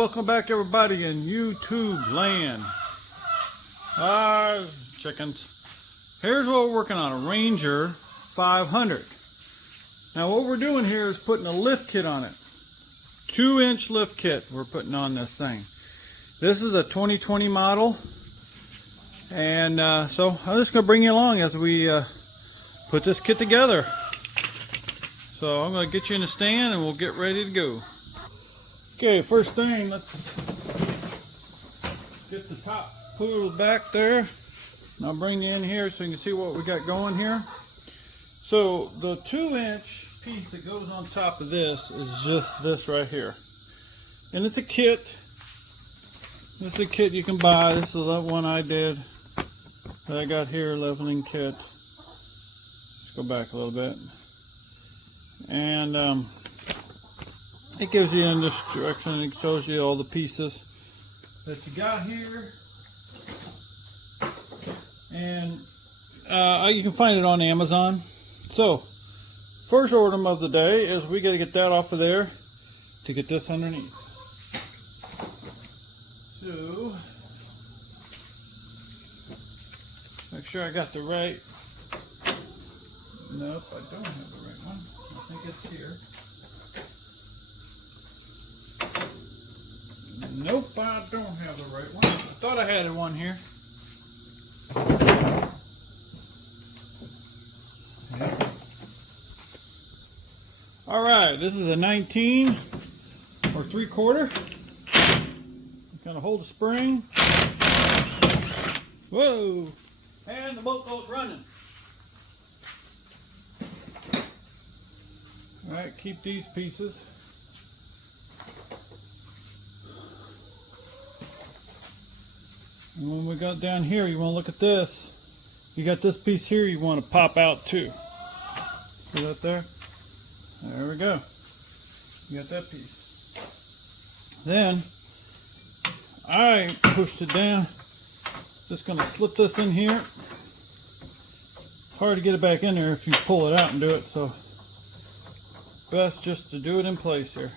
welcome back everybody in YouTube land. Chickens. Here's what we're working on, a Ranger 500. Now what we're doing here is putting a lift kit on it. 2-inch lift kit we're putting on this thing. This is a 2020 model. And so I'm just going to bring you along as we put this kit together. So I'm going to get you in the stand and we'll get ready to go. Okay, first thing, let's get the top pulled back there. And I'll bring you in here so you can see what we got going here. So the 2-inch piece that goes on top of this is just this right here. And it's a kit. This is a kit you can buy. This is the one I did that I got here, leveling kit. Let's go back a little bit. And it gives you in this direction. It shows you all the pieces that you got here. And you can find it on Amazon. So, first order of the day is we got to get that off of there to get this underneath. So, make sure I got the right. Nope, I don't have the right one. I think it's here. Nope, I don't have the right one. I thought I had one here. Alright, this is a 19 or 3/4. Kind of hold the spring. Whoa! And the boat goes running. Alright, keep these pieces. And when we got down here, you want to look at this. You got this piece here you want to pop out too. See that there? There we go. You got that piece. Then, I pushed it down. Just going to slip this in here. Hard to get it back in there if you pull it out and do it, so best just to do it in place here.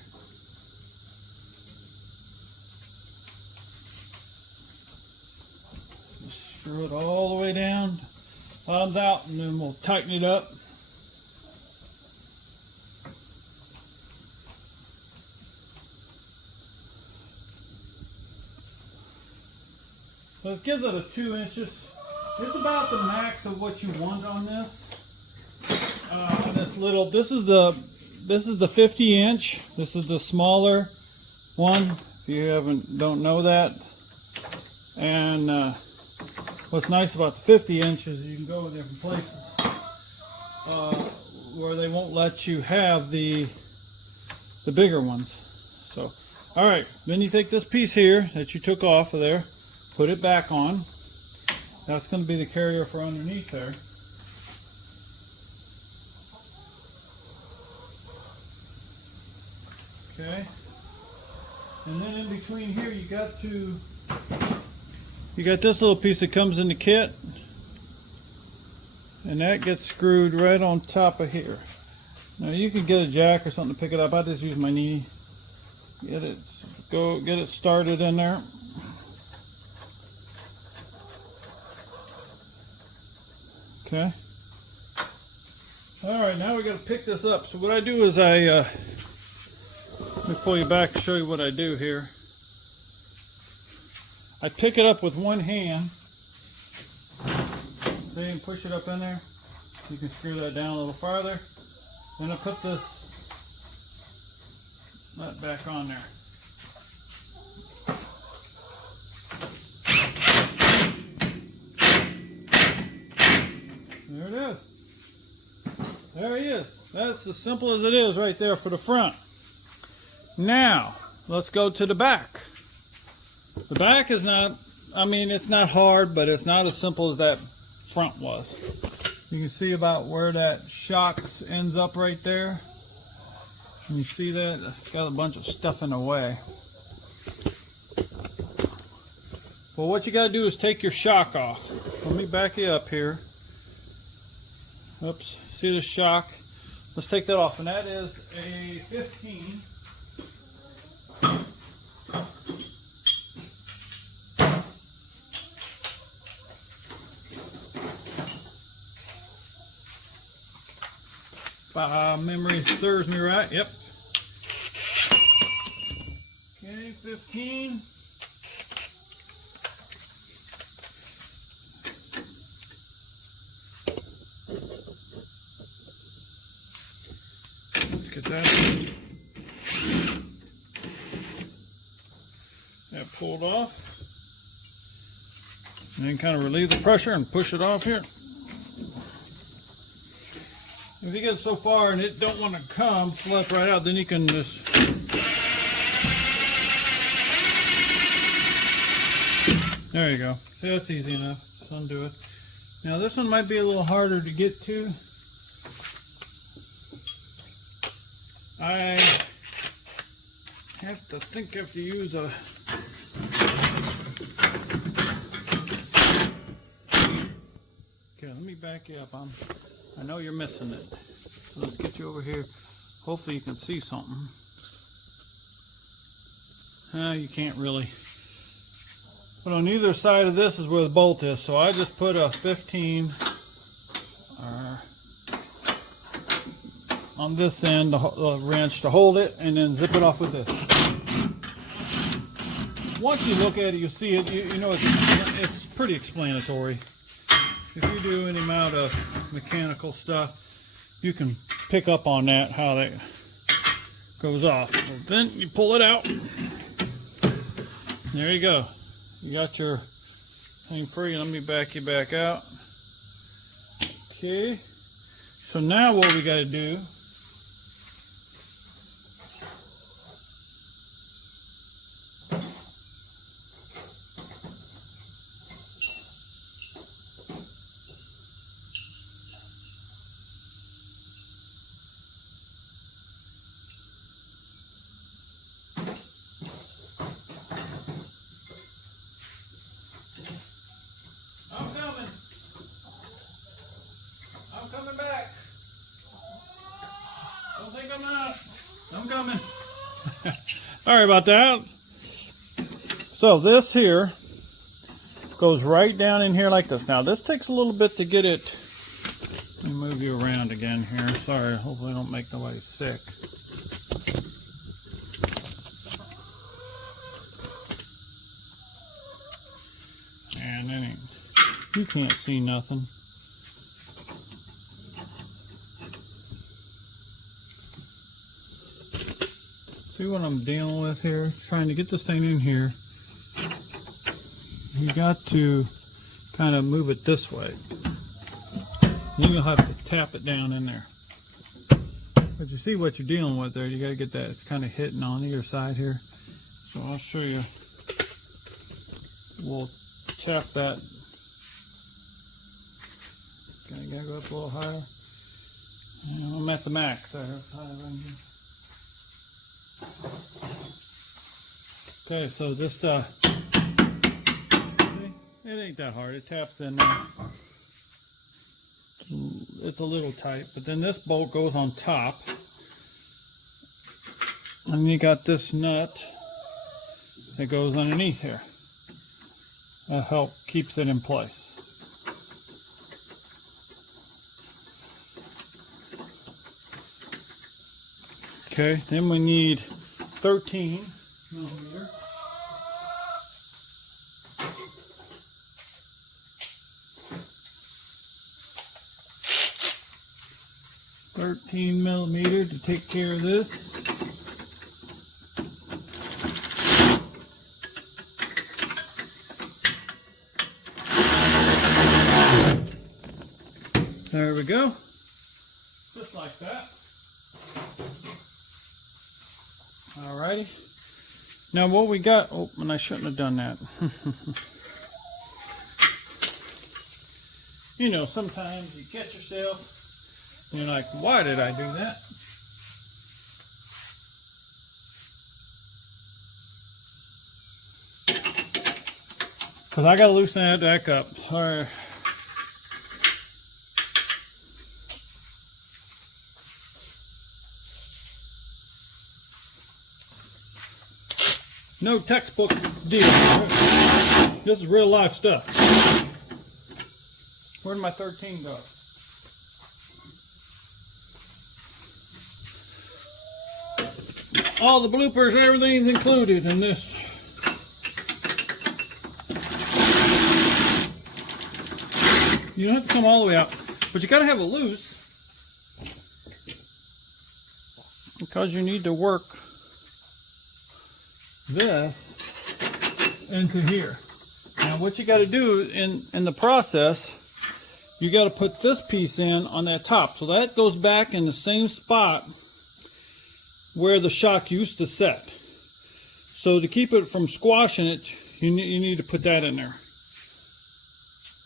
Just screw it all the way down, bottoms out, and then we'll tighten it up. So it gives it a 2 inches. It's about the max of what you want on this. This is the 50 inch. This is the smaller one. If you don't know that. And what's nice about the 50 inch is you can go to different places where they won't let you have the bigger ones. So, all right. Then you take this piece here that you took off of there. Put it back on. That's going to be the carrier for underneath there. Okay. And then in between here you got this little piece that comes in the kit. And that gets screwed right on top of here. Now you can get a jack or something to pick it up. I just use my knee. Get it started in there. Okay. Alright, now we got to pick this up. So what I do is let me pull you back to show you what I do here. I pick it up with one hand. See, and push it up in there. You can screw that down a little farther. Then I put this nut back on there. There it is. There he is. That's as simple as it is right there for the front. Now, let's go to the back. The back is not, it's not hard, but it's not as simple as that front was. You can see about where that shock ends up right there. And you see that? It's got a bunch of stuff in the way. Well, what you got to do is take your shock off. Let me back you up here. Oops, see the shock? Let's take that off, and that is a 15. If memory serves me right, yep. Okay, 15. Let's get that pulled off. And then kind of relieve the pressure and push it off here. If you get so far and it don't want to come, slip right out, then you can just there you go. See, that's easy enough. Just undo it. Now this one might be a little harder to get to. I have to use a okay, let me back you up. I know you're missing it. So let's get you over here. Hopefully you can see something. You can't really. But on either side of this is where the bolt is. So I just put a 15 on this end, the wrench to hold it, and then zip it off with this. Once you look at it, you see it, you know it's pretty explanatory. If you do any amount of mechanical stuff, you can pick up on that, how that goes off. So then you pull it out. There you go. You got your thing free. Let me back you back out. Okay. So now what we got to do, I'm coming back. Don't think I'm not. I'm coming. Sorry about that. So this here goes right down in here like this. Now this takes a little bit to get it. Let me move you around again here. Sorry, hopefully I don't make nobody sick. And then you can't see nothing. See what I'm dealing with here? Trying to get this thing in here. You got to kind of move it this way. Then you'll have to tap it down in there. But you see what you're dealing with there. You got to get that. It's kind of hitting on either side here. So I'll show you. We'll tap that. Okay, gotta go up a little higher. I'm at the max. Okay, so just it ain't that hard. It taps in there. It's a little tight, but then this bolt goes on top, and you got this nut that goes underneath here. That helps keeps it in place. Okay, then we need 13 millimeter. To take care of this. There we go. Just like that. Alrighty. Now what we got, oh, and I shouldn't have done that. You know, sometimes you catch yourself and you're like, why did I do that? Because I got to loosen that back up. Sorry. no textbook deal. This is real life stuff. Where did my 13 go? All the bloopers, everything's included in this. You don't have to come all the way out, but you gotta have it loose because you need to work this into here. Now what you gotta do in the process, you gotta put this piece in on that top. So that goes back in the same spot where the shock used to set. So to keep it from squashing it, you need to put that in there.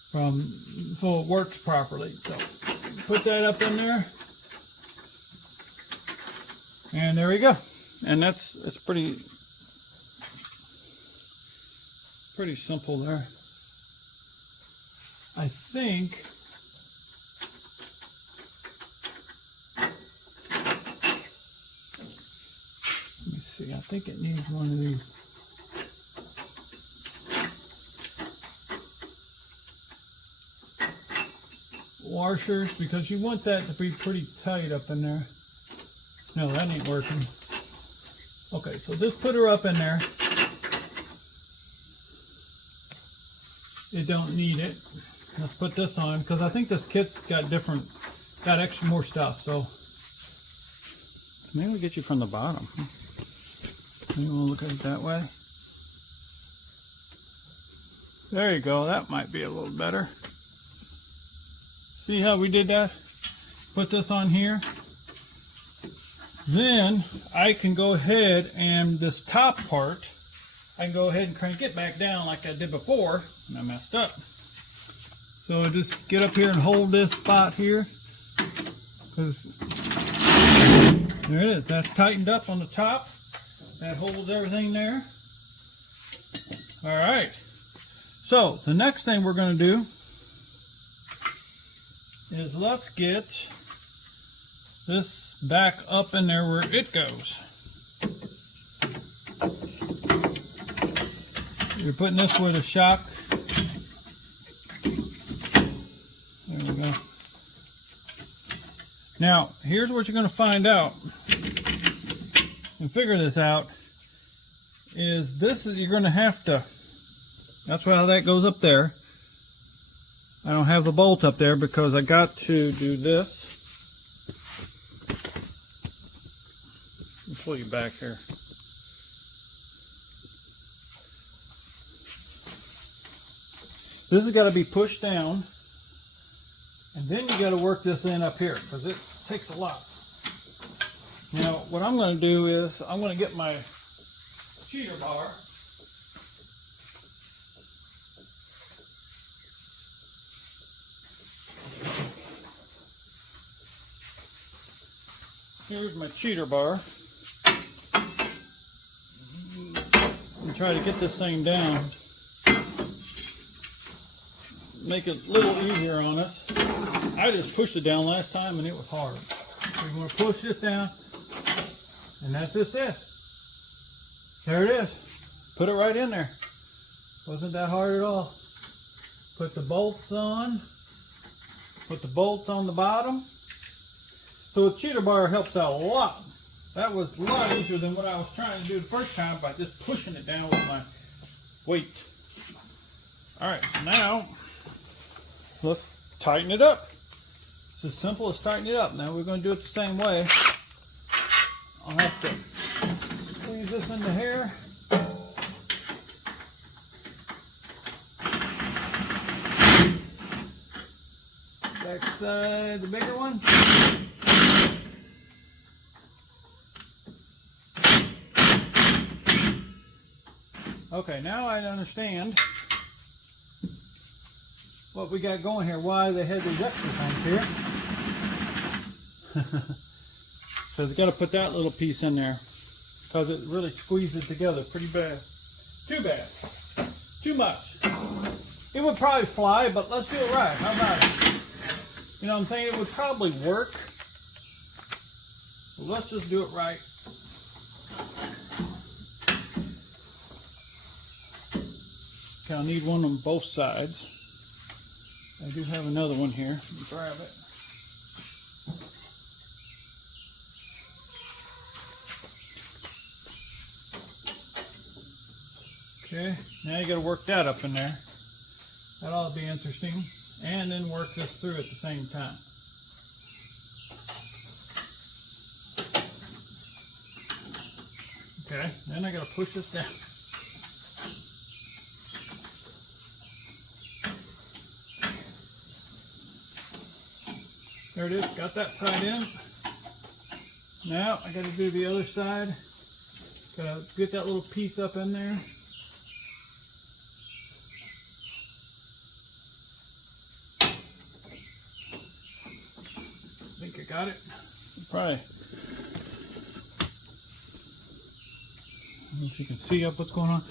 So it works properly. So put that up in there, and there we go. And it's pretty simple there. I think let me see. I think it needs one of these. Washers, because you want that to be pretty tight up in there. No, that ain't working. Okay, so just put her up in there. It don't need it. Let's put this on, because I think this kit's got extra more stuff. So maybe we'll get you from the bottom. You want to look at it that way? There you go. That might be a little better. See how we did that? Put this on here. Then I can go ahead and this top part, I can go ahead and crank it back down like I did before, and I messed up. So just get up here and hold this spot here. There it is. That's tightened up on the top. That holds everything there. All right. So the next thing we're going to do is let's get this back up in there where it goes. You're putting this where the shock. There we go. Now, here's what you're going to find out and figure this out is you're going to have to, that's how that goes up there. I don't have the bolt up there because I got to do this. Let me pull you back here. This has got to be pushed down, and then you got to work this in up here because it takes a lot. Now, what I'm going to do is I'm going to get my cheater bar. Here's my cheater bar. And try to get this thing down. Make it a little easier on us. I just pushed it down last time and it was hard. So we're going to push this down, and that's just it. There it is. Put it right in there. Wasn't that hard at all. Put the bolts on. Put the bolts on the bottom. So the cheater bar helps out a lot. That was a lot easier than what I was trying to do the first time by just pushing it down with my weight. All right, now let's tighten it up. It's as simple as tightening it up. Now we're going to do it the same way. I'll have to squeeze this into here. Back side, the bigger one. Okay, now I understand what we got going here, why they had these extra things here. So they got to put that little piece in there because it really squeezes it together pretty bad. Too bad. Too much. It would probably fly, but let's do it right. How about it? You know what I'm saying? It would probably work. But let's just do it right. Okay, I'll need one on both sides. I do have another one here. Let me grab it. Okay, now you got to work that up in there. That ought to be interesting. And then work this through at the same time. Okay, then I got to push this down. There it is, got that side in. Now I got to do the other side. Got to get that little piece up in there. I think I got it. Probably. I don't know if you can see up what's going on.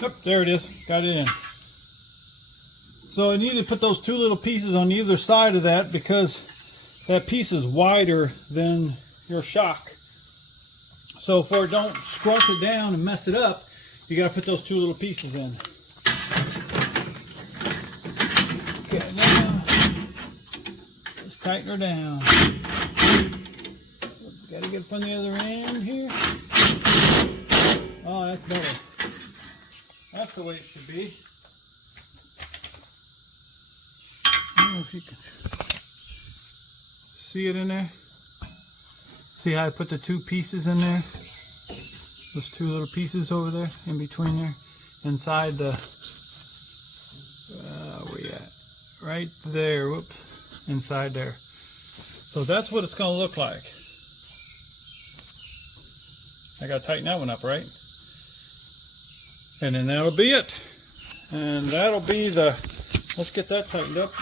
Yep, there it is. Got it in. So I need to put those two little pieces on either side of that because that piece is wider than your shock. So for it don't scrunch it down and mess it up, you got to put those two little pieces in. Okay, now let's tighten her down. Got to get from the other end here. Oh, that's better. That's the way it should be. I don't know if you can see it in there. See how I put the two pieces in there? Those two little pieces over there, in between there, inside the, where we at? Right there, whoops, inside there. So that's what it's going to look like. I got to tighten that one up, right? And then that'll be it. And that'll be the, let's get that tightened up.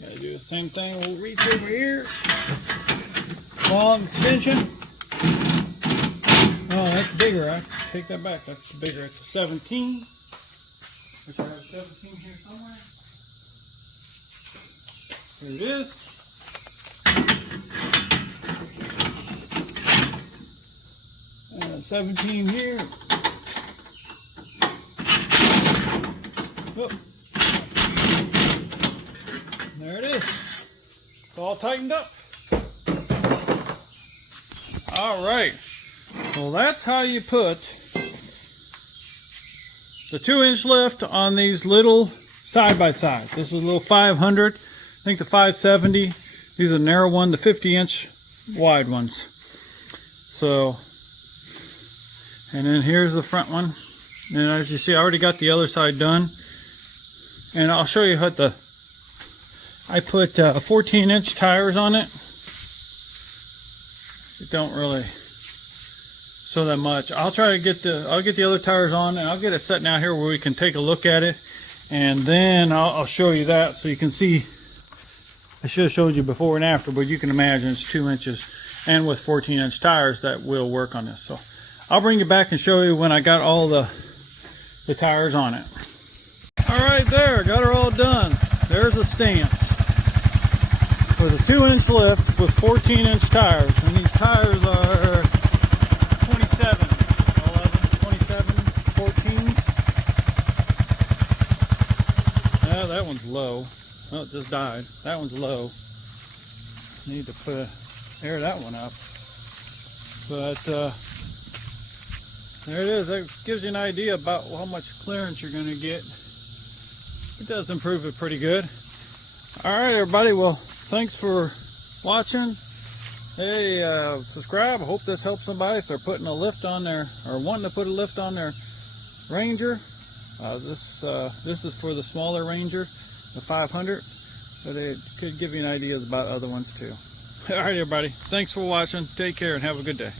Gotta do the same thing. We'll reach over here. Long extension. Oh, that's bigger. I take that back. That's bigger. It's a 17. Which I have a 17 here somewhere. Here it is. 17 here. Oh. There it is. It's all tightened up. All right. Well, that's how you put the 2-inch lift on these little side-by-sides. This is a little 500. I think the 570. These are the narrow one, the 50-inch wide ones. So, and then here's the front one. And as you see, I already got the other side done. And I'll show you what I put 14-inch tires on it. It don't really show that much. I'll try to get the other tires on, and I'll get it set out here where we can take a look at it. And then I'll show you that so you can see. I should have showed you before and after, but you can imagine it's 2 inches. And with 14-inch tires, that will work on this. So I'll bring you back and show you when I got all the tires on it. All right, there, got her all done. There's a stance with a 2-inch lift with 14-inch tires. And these tires are 27, 14. Yeah, that one's low. Oh, it just died. That one's low. Need to air that one up. But there it is. That gives you an idea about how much clearance you're going to get. It does improve it pretty good. All right, everybody. Well, thanks for watching. Hey, subscribe. I hope this helps somebody if they're putting a lift on their, or wanting to put a lift on their Ranger. This is for the smaller Ranger, the 500. But it could give you an idea about other ones too. All right, everybody. Thanks for watching. Take care and have a good day.